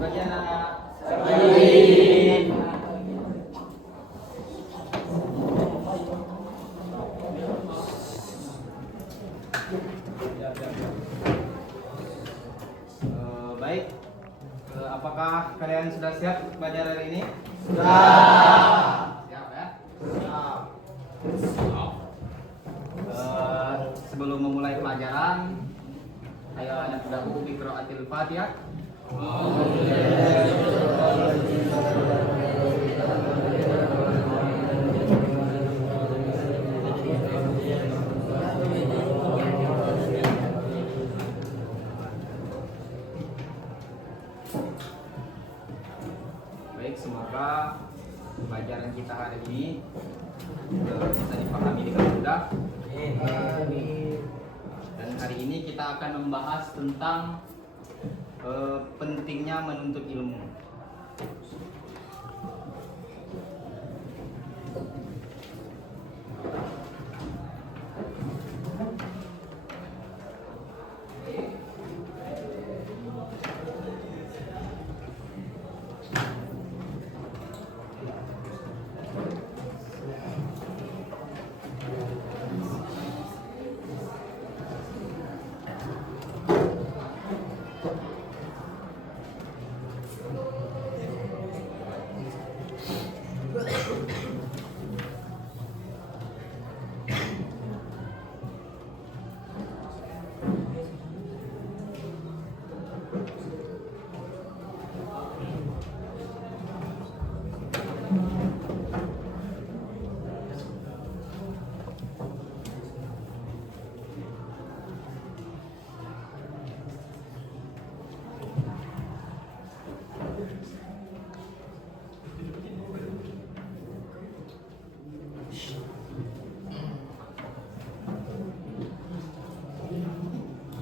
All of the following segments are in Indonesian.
Sebagian anak. Baik. Apakah kalian sudah siap belajar hari ini? Sudah. Siap ya? Siap. Sebelum memulai pelajaran, ayo anak dahulu biqraatil Fatihah. Baik, semoga pelajaran kita hari ini bisa dipahami dengan mudah. Dan hari ini kita akan membahas tentang pentingnya menuntut ilmu.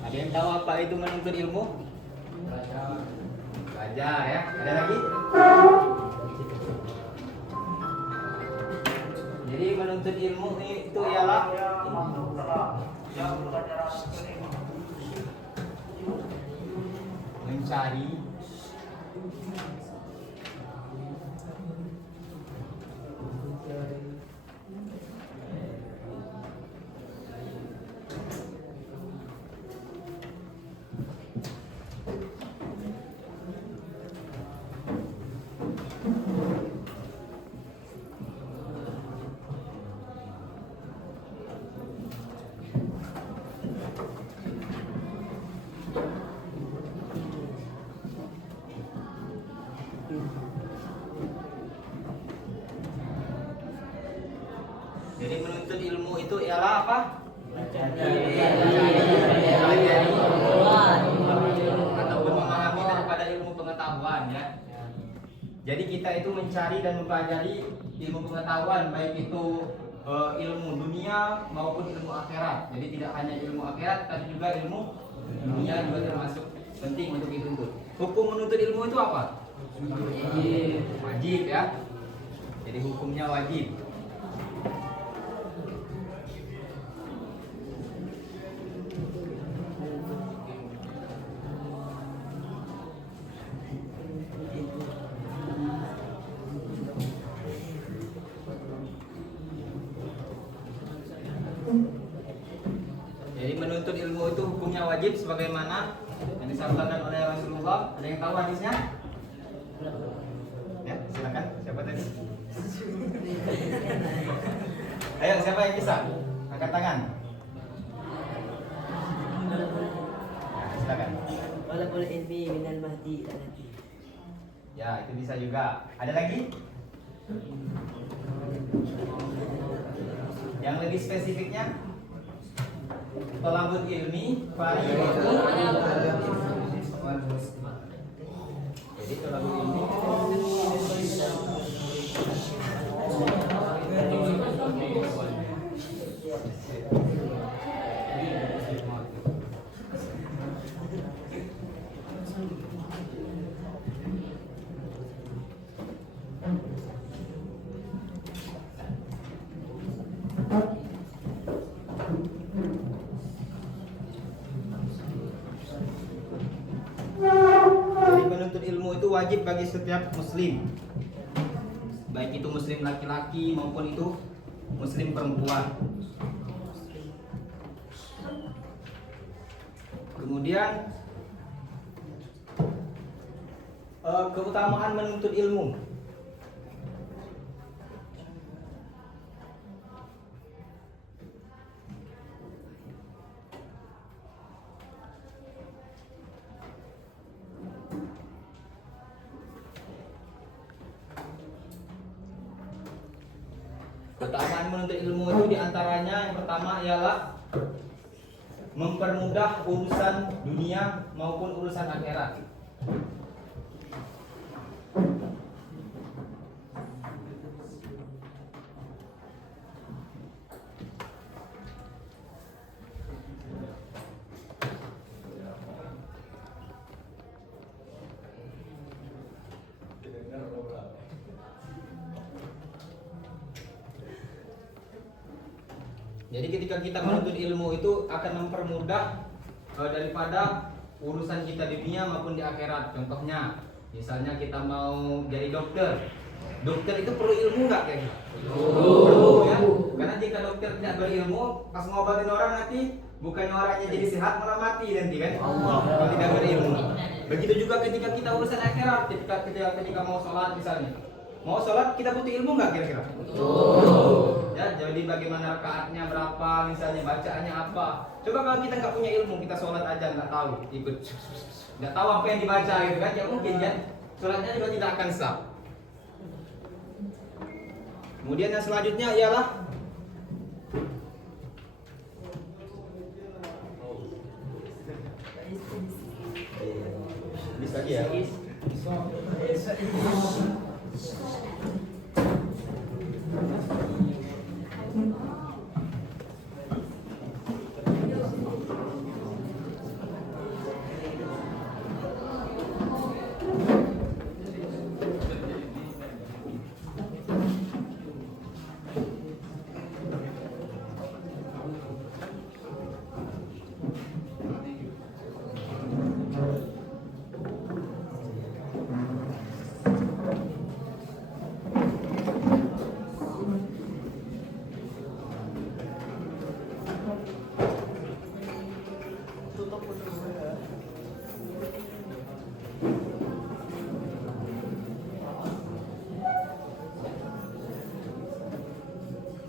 Ada yang tahu apa itu menuntut ilmu? Belajar ya. Ada lagi? Jadi menuntut ilmu itu ialah mencari Jadi menuntut ilmu itu ialah apa? Ataupun memahami daripada ilmu pengetahuan ya. Jadi kita itu mencari dan mempelajari ilmu pengetahuan, baik itu ilmu dunia maupun ilmu akhirat. Jadi tidak hanya ilmu akhirat, tapi juga ilmu dunia juga termasuk penting untuk dituntut. Hukum menuntut ilmu itu apa? Wajib ya. Jadi hukumnya wajib. Jadi menuntut ilmu itu hukumnya wajib sebagaimana yang disabdakan oleh Rasulullah. Ada yang tahu hadisnya? Ya, silakan. Siapa tadi? Ayo, siapa yang bisa? Angkat tangan. Ya, silakan. Walaqul ilmi minal mahdi ila nabi. Ya, itu bisa juga. Ada lagi? Yang lebih spesifiknya? Thalabul ilmi fardhu. Jadi thalabul ilmi wajib bagi setiap muslim, baik itu muslim laki-laki maupun itu muslim perempuan. Kemudian keutamaan menuntut ilmu. Keutamaan menuntut ilmu itu diantaranya yang pertama ialah mempermudah urusan dunia maupun urusan akhirat. Jadi ketika kita menuntut ilmu itu akan mempermudah daripada urusan kita di dunia maupun di akhirat. Contohnya, misalnya kita mau jadi dokter. Dokter itu perlu ilmu nggak kayaknya? Perlu ya. Karena jika dokter tidak berilmu, pas ngobatin orang nanti bukannya orangnya jadi sehat malah mati nanti kan? Kalau tidak berilmu. Begitu juga ketika kita urusan akhirat, ketika mau sholat misalnya. Mau sholat kita butuh ilmu nggak kira-kira? Ya, jadi bagaimana rakaatnya berapa, misalnya bacaannya apa. Coba kalau kita nggak punya ilmu, kita sholat aja nggak tahu, nggak tahu apa yang dibaca gitu kan? Ya mungkin ya, sholatnya juga tidak akan sah. Kemudian yang selanjutnya ialah bisa ya.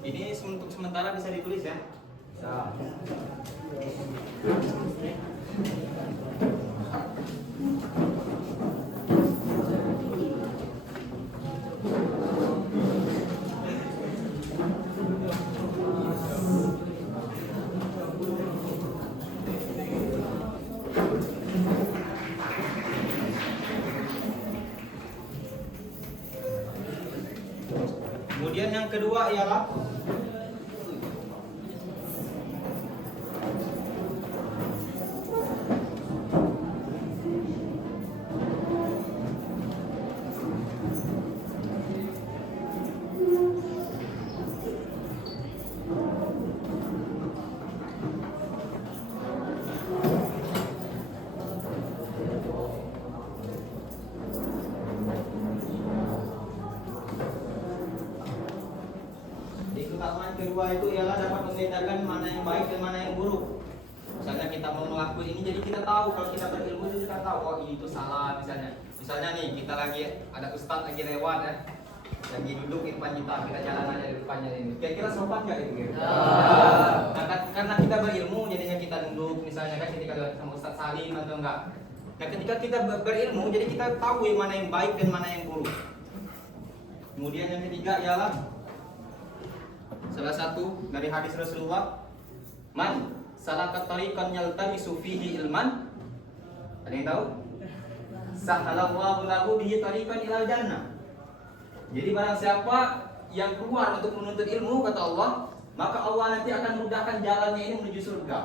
Ini untuk sementara bisa ditulis ya. Bisa. Kemudian yang kedua ialah keutamaan kedua itu ialah dapat membedakan mana yang baik dan mana yang buruk. Misalnya kita mau melakukan ini, jadi kita tahu kalau kita berilmu itu kita tahu oh ini itu salah misalnya. Misalnya nih kita lagi ada ustadz lagi lewat ya, lagi duduk di depan kita jalan aja di depannya ini. Kira-kira sopan nggak itu? Nah, karena kita berilmu, jadinya kita duduk misalnya kan ketika sama Ustadz Salim atau enggak. Nah ketika kita berilmu, jadi kita tahu yang mana yang baik dan mana yang buruk. Kemudian yang ketiga ialah salah satu dari hadis Rasulullah, man salaka tariqan yaltamisu fihi ilman, ada yang tahu? Sahalallahu lahu bihi tariqan ilal jannah. Jadi barang siapa yang keluar untuk menuntut ilmu, kata Allah, maka Allah nanti akan mudahkan jalannya ini menuju surga.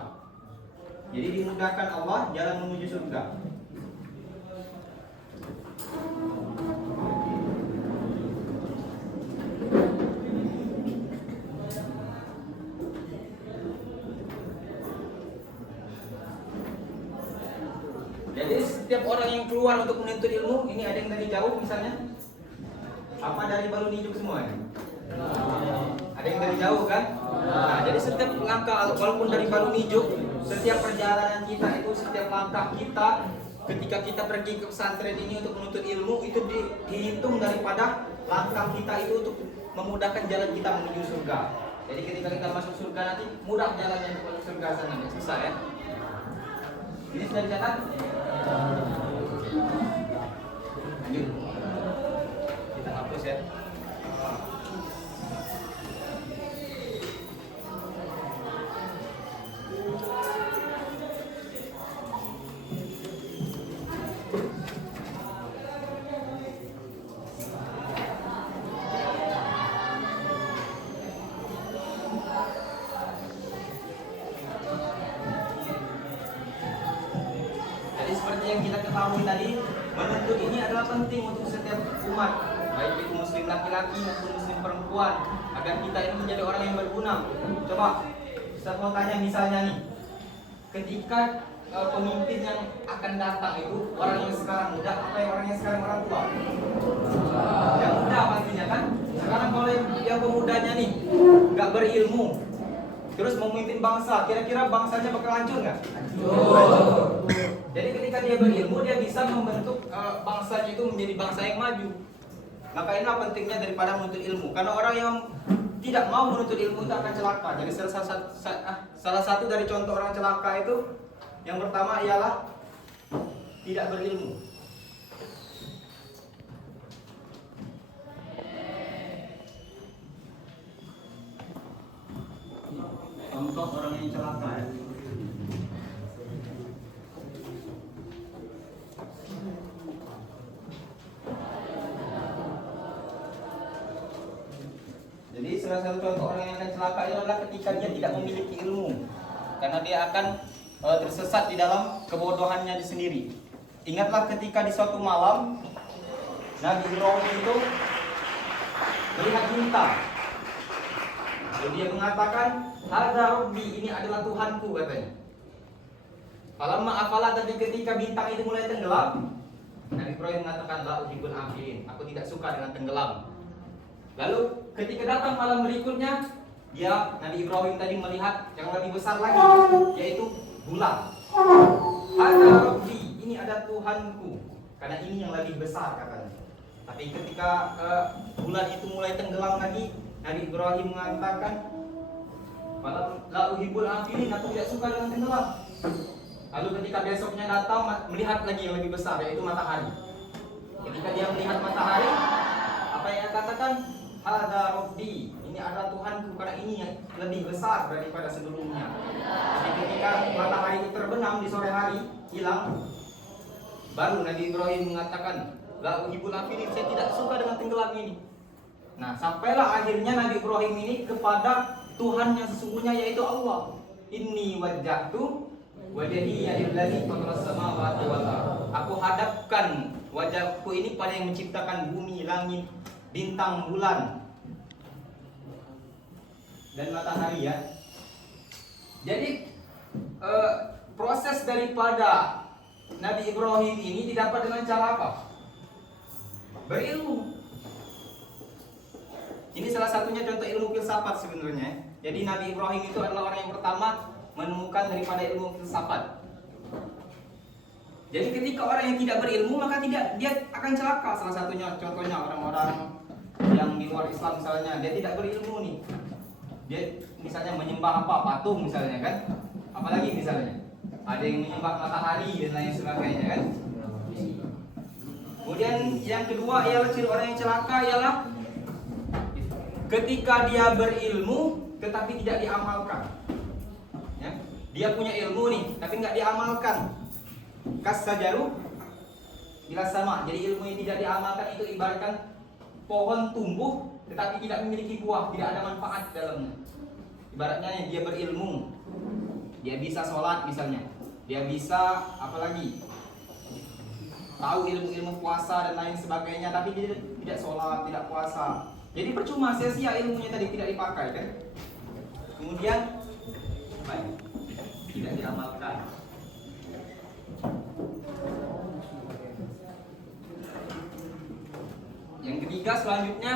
Jadi dimudahkan Allah jalan menuju surga. Jadi setiap orang yang keluar untuk menuntut ilmu, ini ada yang dari jauh misalnya, apa dari Balunijuk semua? Ada yang dari jauh kan? Nah, jadi setiap langkah walaupun dari Balunijuk, setiap perjalanan kita itu, setiap langkah kita ketika kita pergi ke pesantren ini untuk menuntut ilmu itu dihitung daripada langkah kita itu untuk memudahkan jalan kita menuju surga. Jadi ketika kita masuk surga nanti mudah jalannya menuju surga sana, nggak susah ya. Ini sudah dicatat? Lanjut. Kita hapus ya. Seperti yang kita ketahui tadi, menuntut ini adalah penting untuk setiap umat, baik itu muslim laki-laki maupun muslim perempuan, agar kita ini menjadi orang yang berguna. Coba saya mau tanya misalnya nih, ketika pemimpin yang akan datang itu orang yang sekarang muda, apa yang orang yang sekarang orang tua? Yang muda pastinya kan. Sekarang kalau yang pemudanya nih nggak berilmu, terus memimpin bangsa, kira-kira bangsanya bakal hancur nggak? Hancur. Jadi ketika dia berilmu, dia bisa membentuk bangsanya itu menjadi bangsa yang maju. Maka inilah pentingnya daripada menuntut ilmu. Karena orang yang tidak mau menuntut ilmu itu akan celaka. Jadi salah satu dari contoh orang celaka itu, yang pertama ialah tidak berilmu. Contoh orang yang celaka ya. Jadi salah satu contoh orang yang akan celaka adalah ketika dia tidak memiliki ilmu, karena dia akan tersesat di dalam kebodohannya sendiri. Ingatlah ketika di suatu malam Nabi Ibrahim itu melihat bintang. Lalu dia mengatakan, "Hadza Rabbi, ini adalah Tuhanku," katanya. Falamma afala, tapi ketika bintang itu mulai tenggelam, Nabi Ibrahim mengatakan, "La uhibbul afilin," aku tidak suka dengan tenggelam. Lalu ketika datang malam berikutnya, Nabi Ibrahim tadi melihat yang lebih besar lagi, yaitu bulan. Hadza Rabbi, ini ada Tuhanku, karena ini yang lebih besar katanya. Tapi ketika bulan itu mulai tenggelam lagi, Nabi Ibrahim mengatakan, "La uhibbul afilin," aku tidak suka dengan tenggelam. Lalu ketika besoknya datang melihat lagi yang lebih besar, yaitu matahari. Ketika dia melihat matahari, apa yang dia katakan? Hadza Rabbi, ini adalah Tuhanku, karena ini yang lebih besar daripada sebelumnya. Jadi ketika matahari itu terbenam di sore hari, hilang, baru Nabi Ibrahim mengatakan, "La uhibbul afilin," saya tidak suka dengan tenggelam ini. Nah, sampailah akhirnya Nabi Ibrahim ini kepada Tuhan yang sesungguhnya, yaitu Allah. Inni wajjahtu wajhiya lillazi fataras samawati wal ardh. Aku hadapkan wajahku ini pada yang menciptakan bumi, langit, bintang, bulan, dan matahari ya. Jadi proses daripada Nabi Ibrahim ini didapat dengan cara apa? Berilmu. Ini salah satunya contoh ilmu filsafat sebenarnya. Jadi Nabi Ibrahim itu adalah orang yang pertama menemukan daripada ilmu filsafat. Jadi ketika orang yang tidak berilmu, maka dia akan celaka. Salah satunya contohnya orang-orang yang di luar Islam misalnya, dia tidak berilmu nih. Dia misalnya menyembah apa? Patung misalnya kan? Apalagi misalnya ada yang menyembah matahari dan lain sebagainya kan? Kemudian yang kedua ialah ciri orang yang celaka ialah ketika dia berilmu tetapi tidak diamalkan. Ya? Dia punya ilmu nih, tapi nggak diamalkan. Kas sajaru bila sama. Jadi ilmu yang tidak diamalkan itu ibaratkan pohon tumbuh tetapi tidak memiliki buah, tidak ada manfaat dalamnya. Ibaratnya dia berilmu, dia bisa sholat misalnya, dia bisa apalagi tahu ilmu-ilmu puasa dan lain sebagainya, tapi dia tidak sholat, tidak puasa. Jadi percuma, sia-sia ilmunya tadi tidak dipakai kan. Kemudian baik, tidak diamalkan. ketiga selanjutnya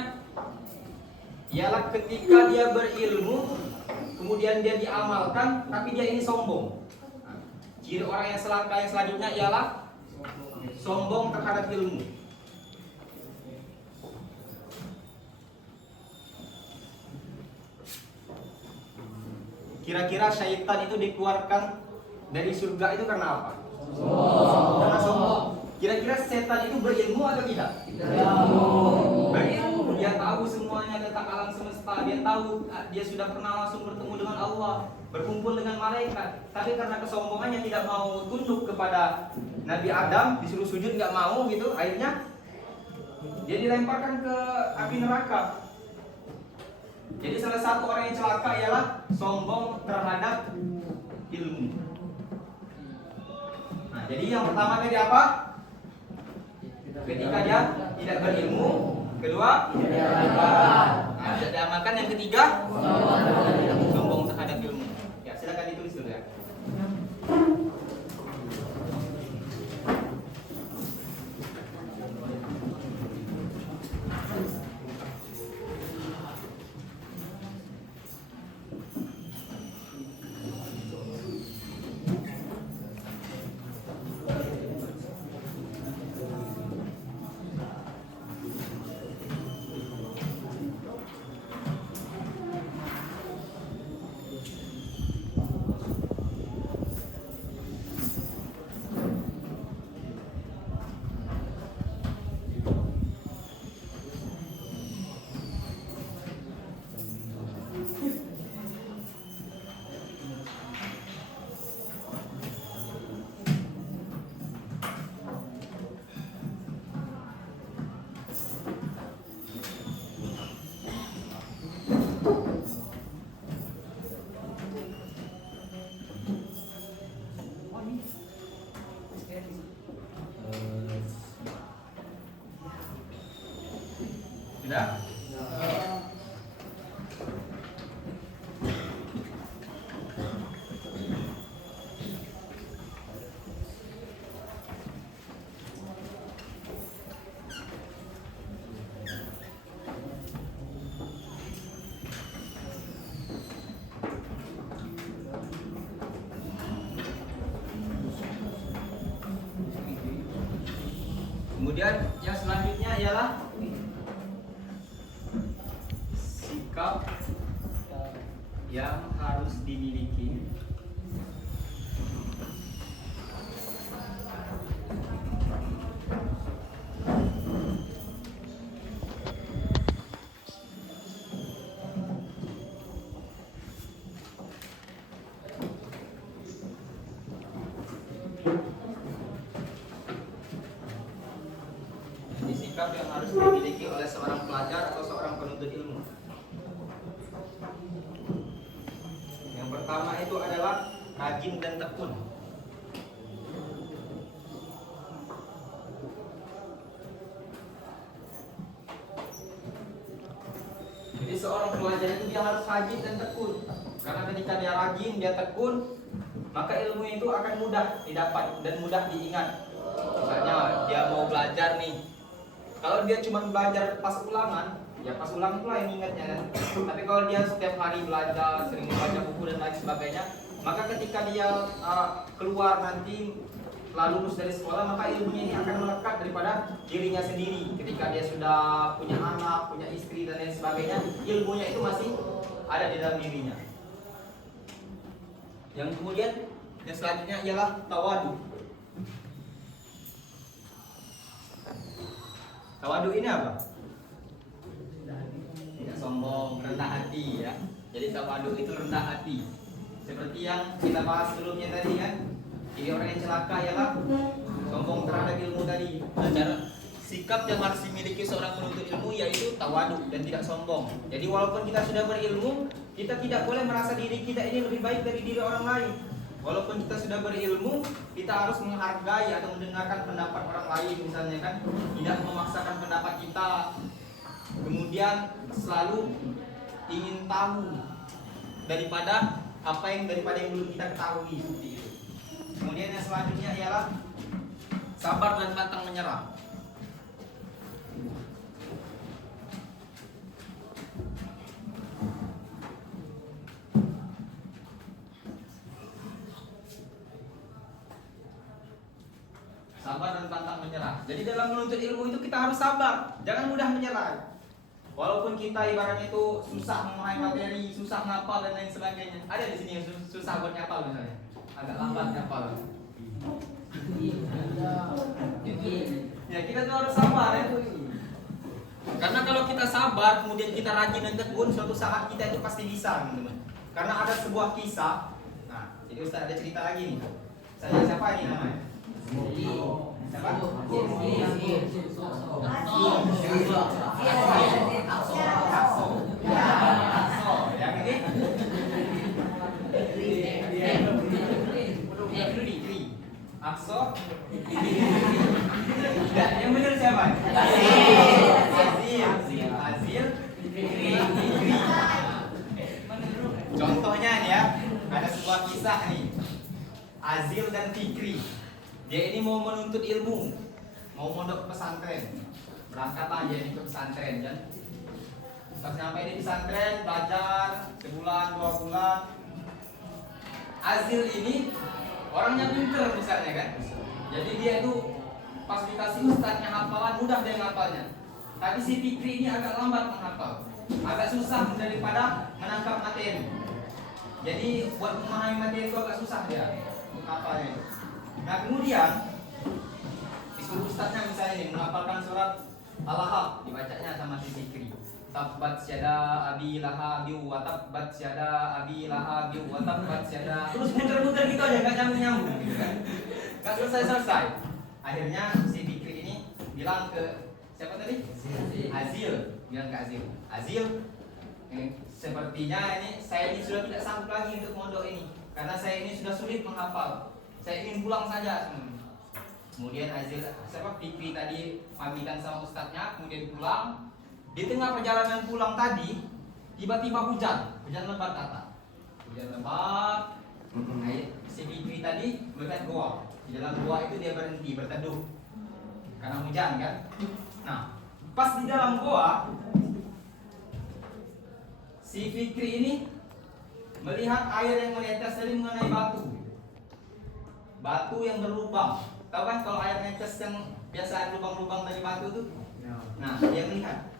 ialah ketika dia berilmu kemudian dia diamalkan tapi dia ini sombong. Ciri orang yang celaka yang selanjutnya ialah sombong terhadap ilmu. Kira-kira syaitan itu dikeluarkan dari surga itu karena apa? Karena sombong. Kira-kira setan itu berilmu atau tidak? Berilmu. Dia tahu semuanya tentang alam semesta. Dia tahu, dia sudah pernah langsung bertemu dengan Allah, berkumpul dengan malaikat. Tapi karena kesombongannya tidak mau tunduk kepada Nabi Adam, disuruh sujud nggak mau gitu. Akhirnya dia dilemparkan ke api neraka. Jadi salah satu orang yang celaka ialah sombong terhadap ilmu. Nah, jadi yang pertama tadi apa? Ketika dia tidak berilmu. Kedua, tidak diamalkan. Yang ketiga, sombong terhadap ilmu. Ya, silakan ditulis dulu ya. Sudah? Kemudian yang selanjutnya ialah sikap yang harus dimiliki. Ini sikap yang harus dimiliki oleh seorang pelajar atau seorang penuntut ilmu. Yang pertama itu adalah rajin dan tekun. Jadi seorang pelajar itu dia harus rajin dan tekun. Karena ketika dia rajin, dia tekun, maka ilmu itu akan mudah didapat dan mudah diingat. Misalnya dia mau belajar nih, kalau dia cuma belajar pas ulangan, ya pas ulang itulah yang ingatnya kan. Tapi kalau dia setiap hari belajar, sering membaca buku dan lain sebagainya, maka ketika dia keluar nanti setelah lulus dari sekolah, maka ilmunya ini akan melekat daripada dirinya sendiri. Ketika dia sudah punya anak, punya istri dan lain sebagainya, ilmunya itu masih ada di dalam dirinya. Yang kemudian yang selanjutnya ialah tawadu. Tawadu ini apa? Tidak sombong, rendah hati ya. Jadi tawadu itu rendah hati. Seperti yang kita bahas sebelumnya tadi kan. Jadi orang yang celaka ialah sombong terhadap ilmu tadi. Nah, cara sikap yang harus dimiliki seorang penuntut ilmu yaitu tawadu dan tidak sombong. Jadi walaupun kita sudah berilmu, kita tidak boleh merasa diri kita ini lebih baik dari diri orang lain. Walaupun kita sudah berilmu, kita harus menghargai atau mendengarkan pendapat orang lain misalnya kan, tidak memaksakan pendapat kita. Kemudian selalu ingin tahu daripada yang belum kita ketahui seperti itu. Kemudian yang selanjutnya ialah sabar dan pantang menyerah. jadi dalam menuntut ilmu itu kita harus sabar, jangan mudah menyerah. Walaupun kita ibaratnya itu susah memahami materi, susah ngapal dan lain sebagainya. Ada di sini yang susah buat ngapal misalnya, agak lambat ngapal. Ya kita tuh harus sabar ya. Karena kalau kita sabar, kemudian kita rajin dan tekun, suatu saat kita itu pasti bisa, teman-teman. Karena ada sebuah kisah. Nah, jadi Ustaz ada cerita lagi nih. Saya siapa ini namanya? Siapa? Yang ini? Akso. Yang benar siapa? Azil. Contohnya nih ya, ada sebuah kisah nih. Azil dan Fikri. Dia ini mau menuntut ilmu, mau mondok pesantren. Berangkatlah dia ini ke pesantren kan. Pas sampai di pesantren, belajar sebulan, 2 bulan. Azil ini orangnya pinter misalnya kan. Jadi dia itu pas dikasih ustadznya hafalan, mudah dia ngapalnya. Tapi si Fikri ini agak lambat menghafal, agak susah daripada menangkap materi. Jadi buat memahami materi itu agak susah dia menghafalnya itu. Nah kemudian disuruh ustadznya misalnya nih menghafalkan surat Al-Lahab, dibacanya sama si Fikri. Tabbat syada abi lahabi wa tabbat syada abi lahabi wa tabbat syada. Terus muter-muter gitu aja, gak nyambung-nyambung gitu kan. Gak selesai-selesai. Akhirnya si Fikri ini bilang ke siapa tadi? Azil. Bilang ke Azil. Azil, sepertinya ini saya ini sudah tidak sanggup lagi untuk mondok ini, karena saya ini sudah sulit menghafal. Saya ingin pulang saja. Kemudian Azil, siapa Fikri tadi pamitan sama ustadznya, kemudian pulang. Di tengah perjalanan pulang tadi, tiba-tiba hujan lebat datang. Hujan lebat. Si Fikri tadi melihat goa. Di dalam goa itu dia berhenti berteduh karena hujan kan. Nah, pas di dalam goa, si Fikri ini melihat air yang menetes dari mengenai batu. Batu yang berlubang. Tahu kan kalau air netes yang biasa ada lubang-lubang dari batu tuh? Nah, dia melihat.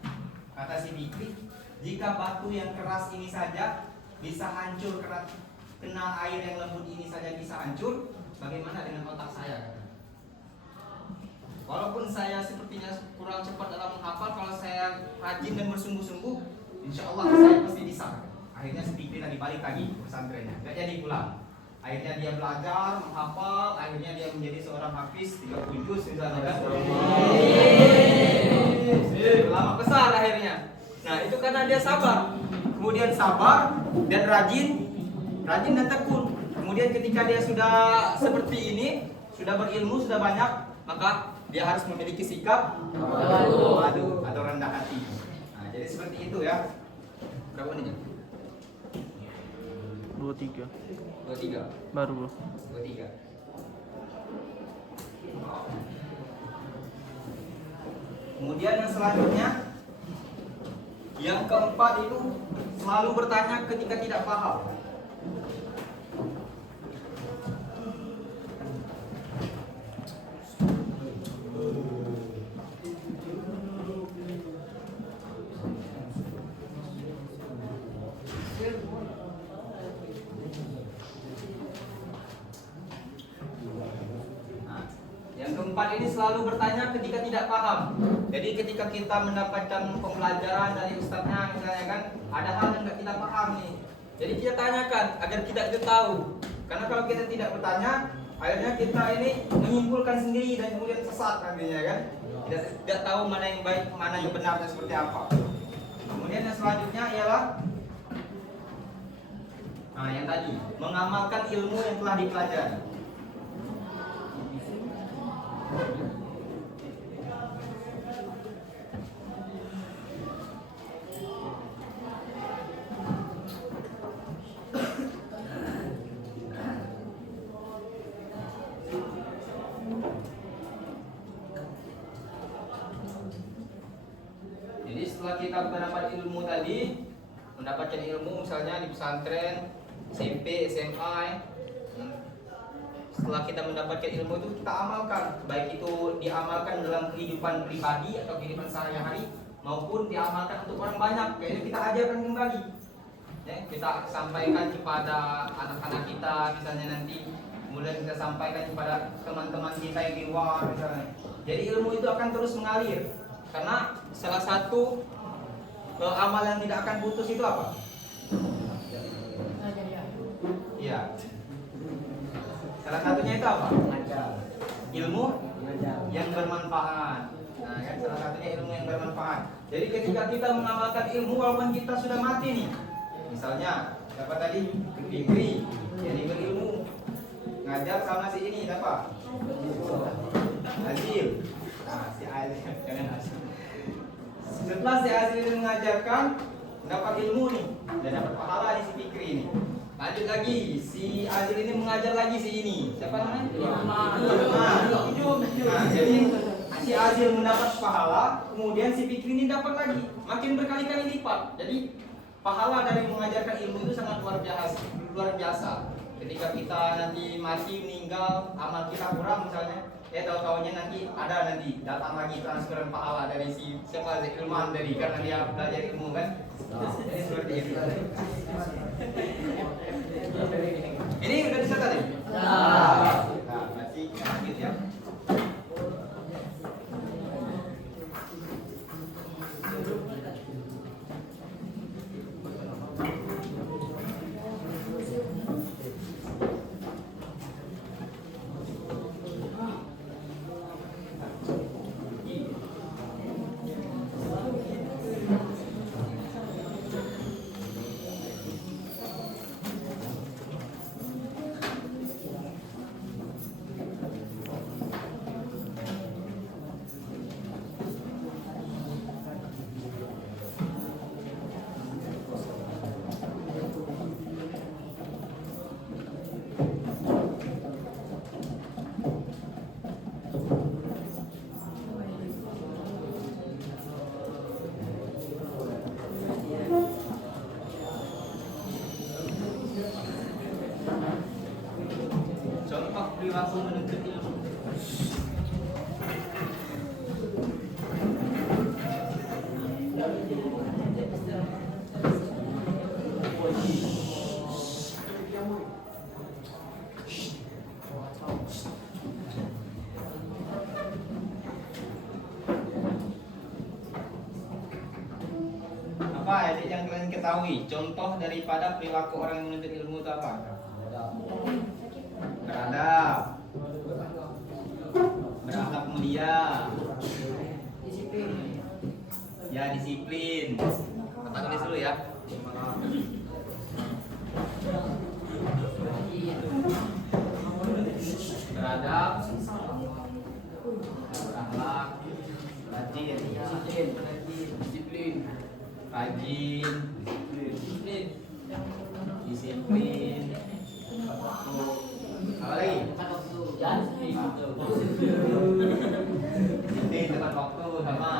Kata si Fikri, jika batu yang keras ini saja bisa hancur kena air yang lembut ini saja bisa hancur, bagaimana dengan otak saya? Walaupun saya sepertinya kurang cepat dalam menghafal, kalau saya rajin dan bersungguh-sungguh, insya Allah saya pasti bisa. Akhirnya si Fikri tadi balik lagi ke pesantrennya, gak jadi pulang. Akhirnya dia belajar, menghafal, akhirnya dia menjadi seorang hafiz 30 juz misalnya kan. Lama besar akhirnya. Nah itu karena dia sabar. Kemudian sabar dan rajin dan tekun. Kemudian ketika dia sudah seperti ini, sudah berilmu, sudah banyak, maka dia harus memiliki sikap tawadhu atau rendah hati. Nah jadi seperti itu ya. Berapa menit? 23 baru 23. Kemudian yang selanjutnya, yang keempat itu selalu bertanya ketika tidak paham. Ini selalu bertanya ketika tidak paham. Jadi ketika kita mendapatkan pembelajaran dari ustadznya misalnya kan, ada hal yang tidak kita paham nih. Jadi kita tanyakan agar kita itu tahu. Karena kalau kita tidak bertanya, akhirnya kita ini menyimpulkan sendiri dan kemudian sesat nantinya kan. Tidak tahu mana yang baik, mana yang benar dan seperti apa. Kemudian yang selanjutnya ialah yang tadi, mengamalkan ilmu yang telah dipelajari. Jadi setelah kita mendapat ilmu tadi, mendapatkan ilmu misalnya di pesantren, SMP, SMA, setelah kita mendapatkan ilmu itu kita amalkan, baik itu diamalkan dalam kehidupan pribadi atau kehidupan sehari-hari maupun diamalkan untuk orang banyak, yaitu kita ajarkan kembali. Ya, kita sampaikan kepada anak-anak kita misalnya nanti, kemudian kita sampaikan kepada teman-teman kita yang di luar misalnya. Jadi ilmu itu akan terus mengalir, karena salah satu amal yang tidak akan putus itu apa? Iya. Salah satunya itu apa? Ilmu yang bermanfaat. Nah, kan salah satunya ilmu yang bermanfaat. Jadi ketika kita mengamalkan ilmu walaupun kita sudah mati nih. Misalnya, siapa tadi? Fikri, jadi berilmu. Ngajar sama si ini, siapa? Azil. Nah, si Azil. Setelah si Azil ini mengajarkan, dapat ilmu nih, dan dapat pahala nih si Fikri ini. Lanjut lagi, si Azil ini mengajar lagi si ini. Siapa namanya? Nah, jadi si Azil mendapat pahala, kemudian si Fikri ini dapat lagi, makin berkali-kali lipat. Jadi pahala dari mengajarkan ilmu itu sangat luar biasa. Ketika kita nanti mati meninggal, amal kita kurang misalnya, tahu-tahunya nanti datang lagi transferan pahala dari si siapa ilmuwan dari karena dia belajar ilmu kan. Jadi seperti itu. Ini udah bisa tadi? Nah, berarti lanjut ya. Contoh perilaku menuntut ilmu. Apa adik yang kalian ketahui? Contoh daripada perilaku orang yang menuntut ilmu itu apa? Berakhlak mulia, ya disiplin. Kata tulis dulu ya. Beradab, berakhlak, rajin, disiplin. Apa lagi? Disiplin tepat waktu sama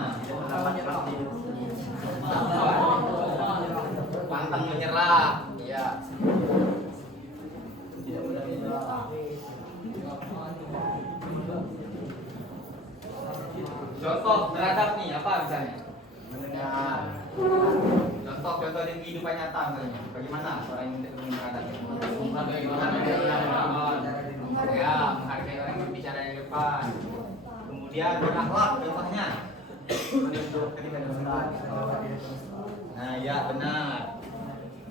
pantang menyerah. Iya. Contoh beradab nih apa misalnya? Mendengar. Contoh dari kehidupan nyata misalnya. Bagaimana orang yang beradab? Ya, menghargai orang yang berbicara di depan. Kemudian berakhlak contohnya. Nah, ya benar.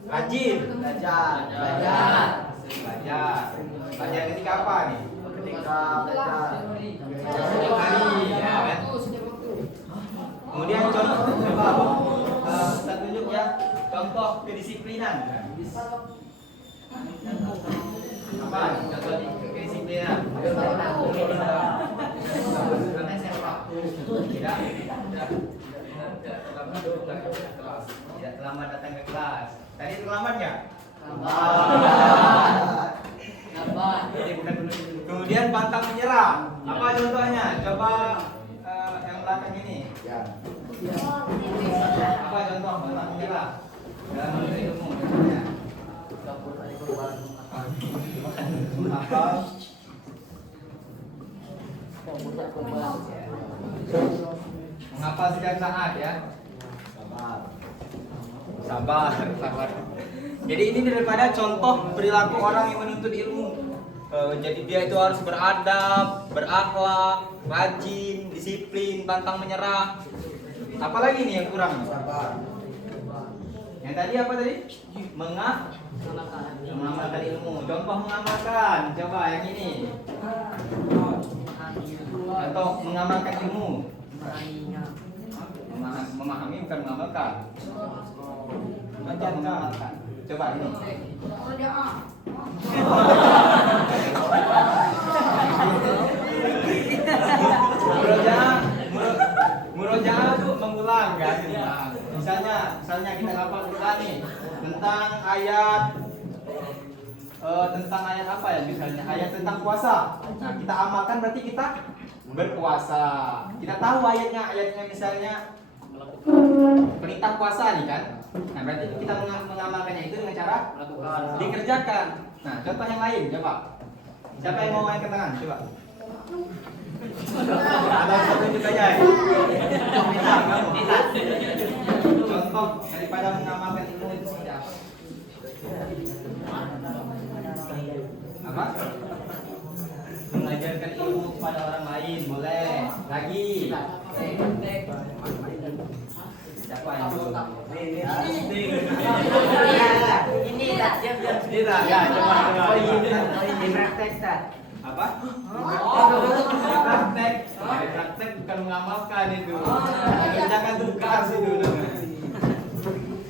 Rajin, belajar. Belajar ketika apa nih? Ketika belajar. Ya, kan? Kemudian contoh coba kita tunjuk ya. Contoh kedisiplinan. Apa? Contoh kedisiplinan. Tidak terlambat datang ke kelas. Tadi terlambat nggak? Terlambat. Kemudian pantang menyerah. Apa contohnya? Coba yang belakang ini. Apa contoh pantang menyerah dalam menuntut ilmu? Apa? Menghafal setiap saat ya. Sabar. Jadi ini daripada contoh perilaku orang yang menuntut ilmu. Jadi dia itu harus beradab, berakhlak, rajin, disiplin, pantang menyerah. Apalagi nih yang kurang? Sabar. Yang tadi apa tadi? Mengamalkan ilmu. Contoh mengamalkan. Coba yang ini. Atau mengamalkan ilmu. Memahami bukan mengamalkan. Contoh mengamalkan. Coba ini. Murojaah itu mengulang kan? Misalnya kita hafal Quran nih tentang ayat apa ya, misalnya ayat tentang puasa. Nah, kita amalkan berarti kita berpuasa. Kita tahu ayatnya misalnya perintah puasa nih kan. Nah, berarti kita mengamalkannya itu dengan cara dikerjakan. Nah, contoh yang lain coba. Siapa yang mau angkat tangan? Coba. Ada satu juga ya. Contoh daripada mengamalkan ilmu itu seperti apa? Apa? Mengajarkan ilmu kepada orang lain, boleh. Lagi. Siapa yang dulu? Ini lah, diam. Ya, coba. Ini praktek, Ustaz. Apa? Praktek bukan mengamalkan itu. Kerjakan tugas itu.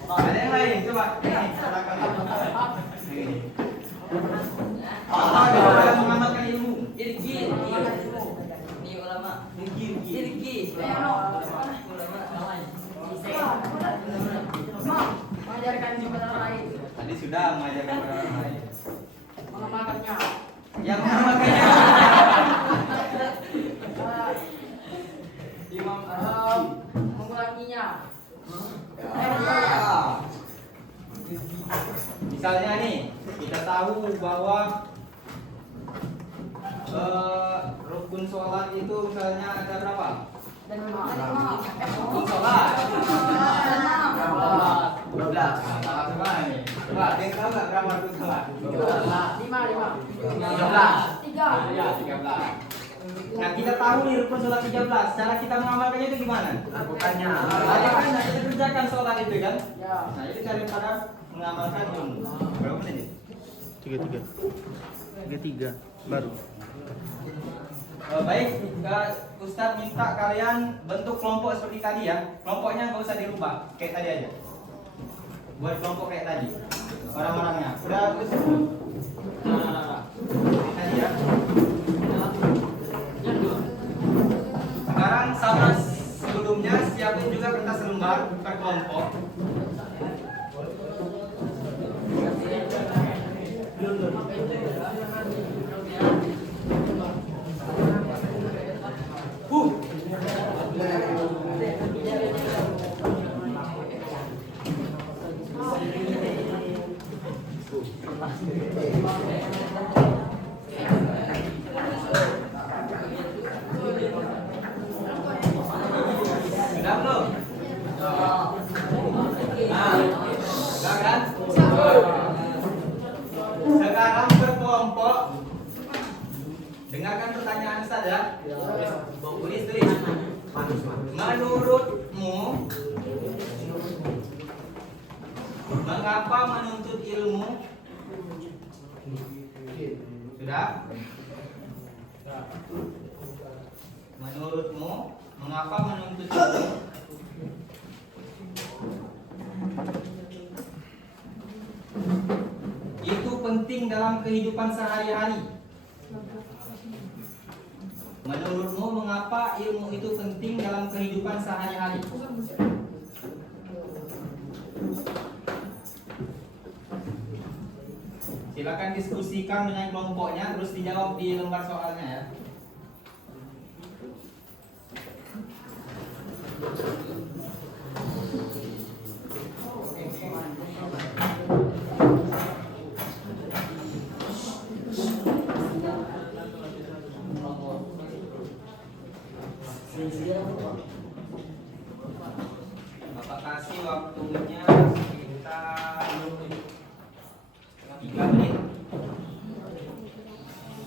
Ada yang lain, coba. Silakan. Apa daripada mengamalkan ilmu? Irgi. Ini ulama. Irgi. Mengajarkan kepada orang lain. Tadi sudah mengajarkan kepada orang lain. Mengamalkannya. Yang mengamalkannya. Imam mengulanginya. Misalnya nih, kita tahu bahwa rukun sholat itu misalnya ada berapa? Rukun sholat 12. Salah semua nih. Coba, ada yang tahu nggak berapa rukun sholat? 5. 13. Nah, kita tahu nih rukun sholat 13. Cara kita mengamalkannya itu gimana? Lakukannya. Kita kerjakan sholat itu kan? Ya. Nah, itu daripada mengamalkan ilmu. Berapa menit? 33 baru. Baik, Ustadz minta kalian bentuk kelompok seperti tadi ya. Kelompoknya nggak usah dirubah, kayak tadi aja. Buat kelompok kayak tadi. Orang-orangnya. Udah terus. Tadi ya. Sekarang sama sebelumnya siapin juga kertas lembar per kelompok. Sudah belum? Nah, sudah kan? Sekarang berkelompok. Dengarkan pertanyaan Ustaz ya. Tulis. Menurutmu, mengapa menuntut ilmu? Sudah? Menurutmu, mengapa menuntut ilmu? Itu penting dalam kehidupan sehari-hari. Menurutmu, mengapa ilmu itu penting dalam kehidupan sehari-hari? Silakan diskusikan dengan kelompoknya, terus dijawab di lembar soalnya ya. Bapak kasih waktunya sekitar 3 menit.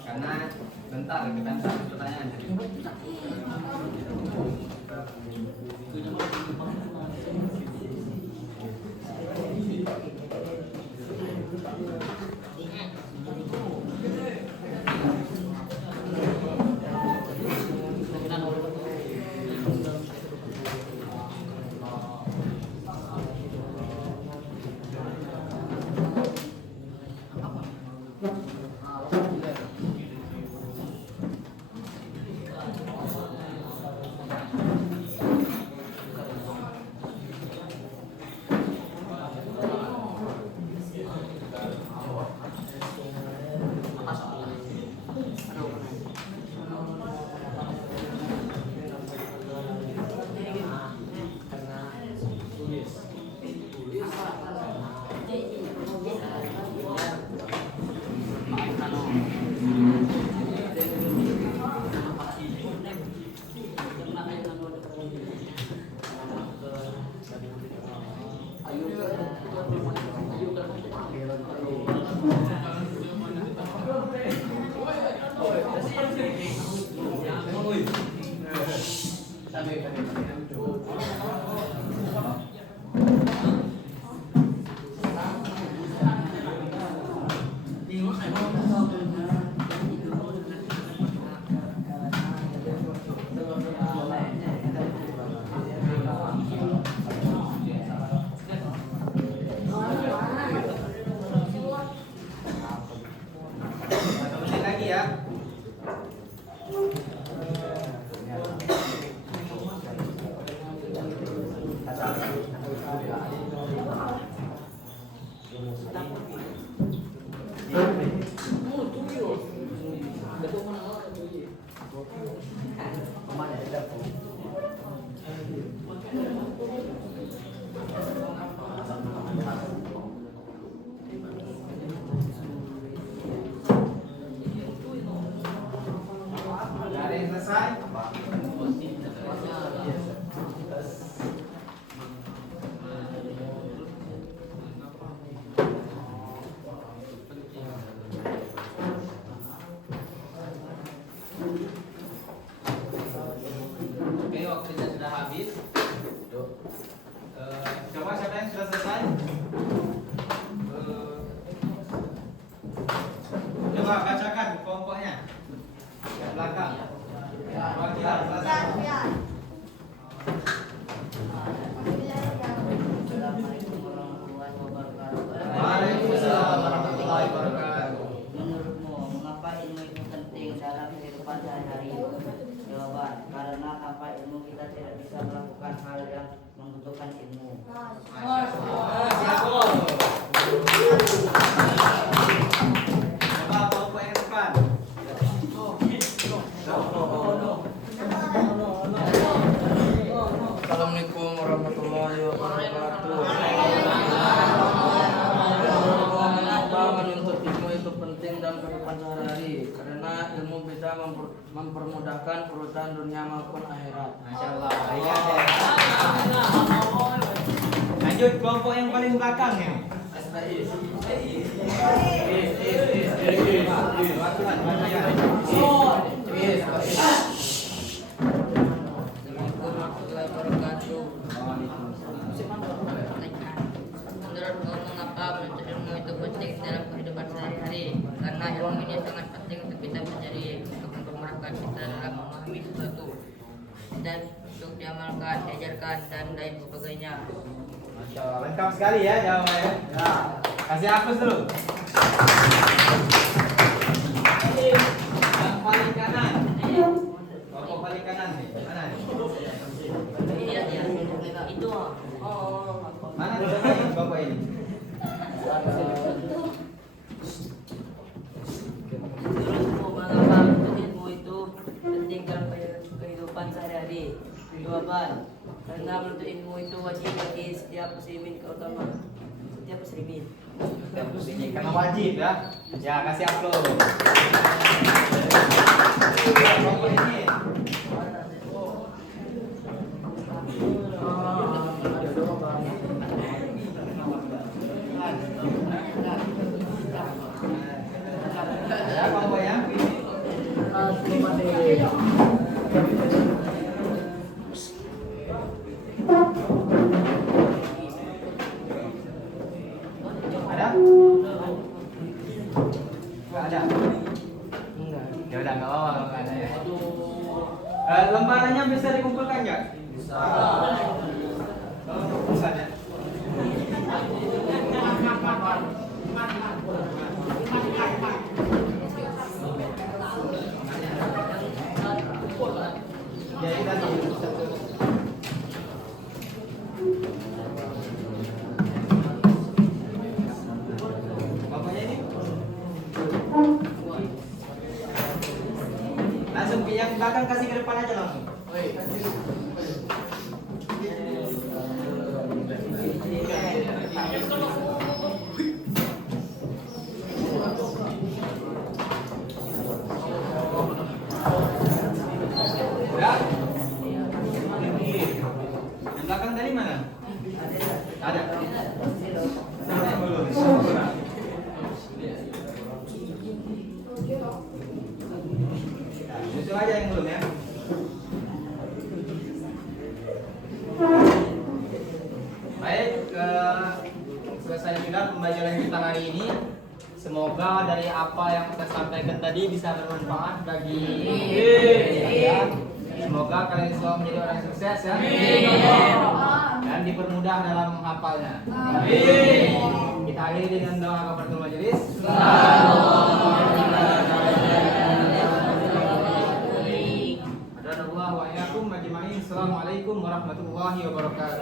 Karena bentar kita satu pertanyaan. Satu menit lagi ya. Ada yang selesai? Oke, waktunya sudah habis. Coba siapa yang sudah selesai? Coba bacakan kelompoknya. Yang belakang. Perwakilan selesai. Waalaikumsalam warahmatullahi wabarakatuh. Menurutmu, mengapa ilmu itu penting dalam kehidupan sehari-hari? Jawaban, karena tanpa ilmu kita tidak bisa melakukan hal yang membutuhkan ilmu. Coba kelompok yang depan. Assalamualaikum warahmatullahi wabarakatuh. Mengapa menuntut ilmu itu penting dalam kehidupan sehari-hari? Karena ilmu bisa mempermudahkan urusan dunia maupun akhirat. Masya Allah. Ingat ya. Lanjut kelompok yang paling belakang ya. Menurutmu mengapa menuntut ilmu itu penting dalam kehidupan sehari-hari? Karena ilmu ini sangat penting untuk kita pelajari, untuk mempermudahkan kita dalam memahami sesuatu dan untuk diamalkan, diajarkan dan lain sebagainya. Masya Allah, lengkap sekali ya jawabannya. Ya. Kasih hapus dulu. Yang paling kanan. Kelompok paling kanan nih. Mana nih? Iya, iya. Itu. Mana nih kelompok ini? Menurutmu, mengapa menuntut ilmu itu penting dalam kehidupan sehari-hari? Jawaban, karena menuntut ilmu itu wajib bagi setiap muslimin, terutama setiap muslimin. Ini karena wajib ya. Ya, kasih upload. Kelompok ini. Ada? Nggak ada. Enggak. Ya udah nggak apa-apa kalau nggak ada ya. Lembarannya bisa dikumpulkan nggak? Bisa. Oh, bisa ada. Ya ini tadi satu. Bapaknya ini? Langsung ke yang belakang, kasih ke depan aja langsung. Udah? Yang belakang tadi mana? Ada. Susul aja yang belum ya. Baik, selesai sudah pembelajaran kita hari ini. Semoga dari apa yang kita sampaikan tadi bisa bermanfaat bagi kalian. Semoga kalian semua menjadi orang sukses ya. Dan dipermudah dalam menghafalnya. Kita akhiri dengan doa kafaratul majelis. Assalamualaikum warahmatullahi wabarakatuh.